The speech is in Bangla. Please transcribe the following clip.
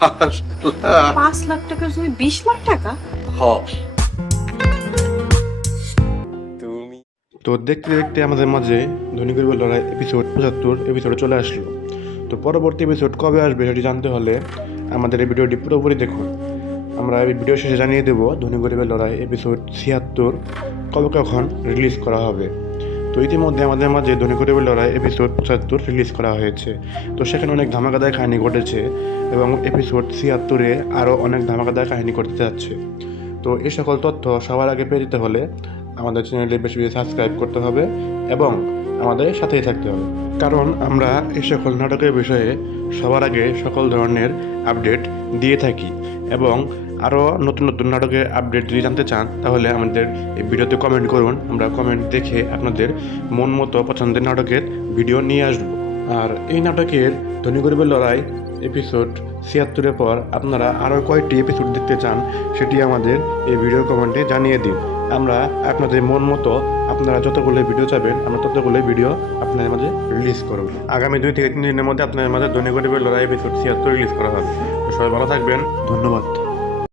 5 লাখ টাকার জমি 20 লাখ টাকা? হ তুমি তো দেখতে দেখতে আমাদের মাঝে ধনী গরিবের লড়াই এপিসোড 75 এপিসোডে চলে আসলো। তো পরবর্তী এপিসোড কবে আসবে সেটি জানতে হলে আমাদের এই ভিডিওটি পুরোপুরি দেখুন। আমরা এই ভিডিও শেষে জানিয়ে দেবো ধনী গরিবের লড়াই এপিসোড 76 কবে কখন রিলিজ করা হবে। তো ইতিমধ্যে আমাদের মাঝে ধনী গরিবের লড়াই এপিসোড 75 রিলিজ করা হয়েছে। তো সেখানে অনেক ধামাকাদার কাহিনী ঘটেছে এবং এপিসোড 76-এ আরও অনেক ধামাকাদার কাহিনী ঘটতে যাচ্ছে। তো এই সকল তথ্য সবার আগে পেয়ে যেতে হলে আমাদের চ্যানেলটি বেশি বেশি সাবস্ক্রাইব করতে হবে এবং আমাদের সাথেই থাকতে হবে, কারণ আমরা এই সকল নাটকের বিষয়ে সবার আগে সকল ধরনের আপডেট দিয়ে থাকি। এবং আরও নতুন নতুন নাটকের আপডেট যদি জানতে চান তাহলে আমাদের এই ভিডিওতে কমেন্ট করুন, আমরা কমেন্ট দেখে আপনাদের মন মতো পছন্দের নাটকের ভিডিও নিয়ে আসবো। আর এই নাটকের ধনী গরিবের লড়াই এপিসোড 76-এর পর আপনারা আরও কয়েকটি এপিসোড দেখতে চান সেটি আমাদের এই ভিডিও কমেন্টে জানিয়ে দিন। আমরা আপনাদের মন মতো আপনারা যতগুলো ভিডিও চাবেন আমরা ততগুলো ভিডিও আপনাদের মাঝে রিলিজ করব। আগামী 2 থেকে 3 দিনের মধ্যে আপনাদের মাঝে ধনী গরিবের লড়াই এপিসোড 76 রিলিজ করা হবে। তো সবাই ভালো থাকবেন, ধন্যবাদ।